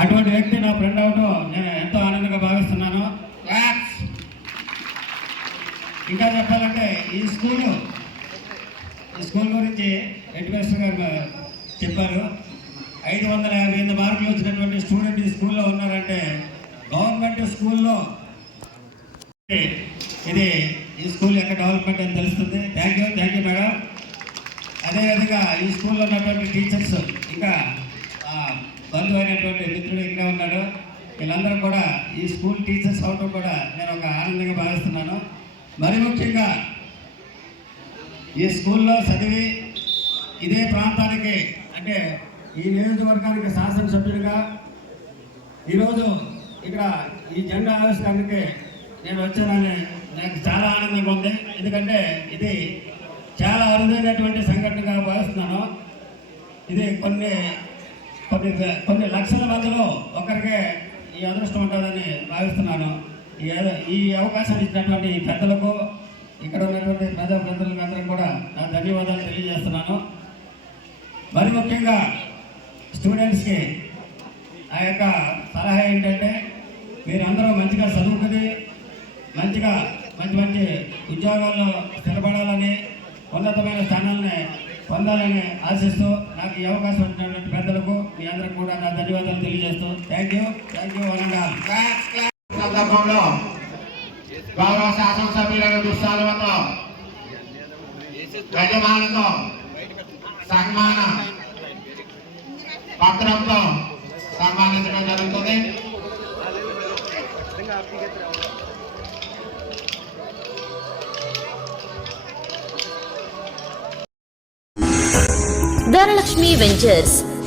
అటువంటి వ్యక్తి నా ఫ్రెండ్ అవటం నేను ఎంతో ఆనందంగా భావిస్తున్నాను. ఇంకా చెప్పాలంటే ఈ స్కూలు ఈ స్కూల్ గురించి హెడ్ మాస్టర్ గారు చెప్పారు. ఐదు వందల యాభై ఎనిమిది మార్కులు వచ్చినటువంటి స్టూడెంట్ ఈ స్కూల్లో ఉన్నారంటే గవర్నమెంట్ స్కూల్లో ఇది ఈ స్కూల్ యొక్క డెవలప్మెంట్ అని తెలుస్తుంది. Thank you thank you madam అదేవిధంగా ఈ స్కూల్లో ఉన్నటువంటి టీచర్స్ ఇంకా ఆ, బంధువు అయినటువంటి మిత్రుడు ఇక్కడ ఉన్నాడు. వీళ్ళందరూ కూడా ఈ స్కూల్ టీచర్స్ అవడం కూడా నేను ఒక ఆనందంగా భావిస్తున్నాను. మరి ముఖ్యంగా ఈ స్కూల్లో చదివి ఇదే ప్రాంతానికి అంటే ఈ నియోజకవర్గానికి శాసనసభ్యుడిగా ఈరోజు ఇక్కడ ఈ జెండా ఆవిష్కరణకి నేను వచ్చానని నాకు చాలా ఆనందంగా ఉంది. ఎందుకంటే ఇది చాలా అరుదైనటువంటి సంఘటనగా భావిస్తున్నాను. ఇది కొన్ని కొన్ని కొన్ని లక్షల మందిలో ఒకరికే ఈ అదృష్టం ఉంటుందని భావిస్తున్నాను. ఈ ఈ అవకాశం ఇచ్చినటువంటి పెద్దలకు ఇక్కడ ఉన్నటువంటి ప్రజా ప్రజలకు అందరం కూడా నా ధన్యవాదాలు తెలియజేస్తున్నాను. మరి ముఖ్యంగా స్టూడెంట్స్కి ఆ యొక్క సలహా ఏంటంటే మీరందరూ మంచిగా చదువుకుని మంచిగా మంచి మంచి ఉద్యోగాల్లో స్థిరపడాలని ఉన్నతమైన స్థానాలని పొందాలని ఆశిస్తూ నాకు ఈ అవకాశం ఇచ్చినటువంటి పెద్దలకు మీ అందరికి కూడా నా ధన్యవాదాలు తెలియజేస్తూ. థ్యాంక్ యూ థ్యాంక్ యూ అనగా సందర్భంలో గౌరవ శాసనసభ్యులను దుస్సాలతో యజమానులతో సన్మాన పత్రంతో సన్మానించడం జరుగుతుంది. Dhanalakshmi Ventures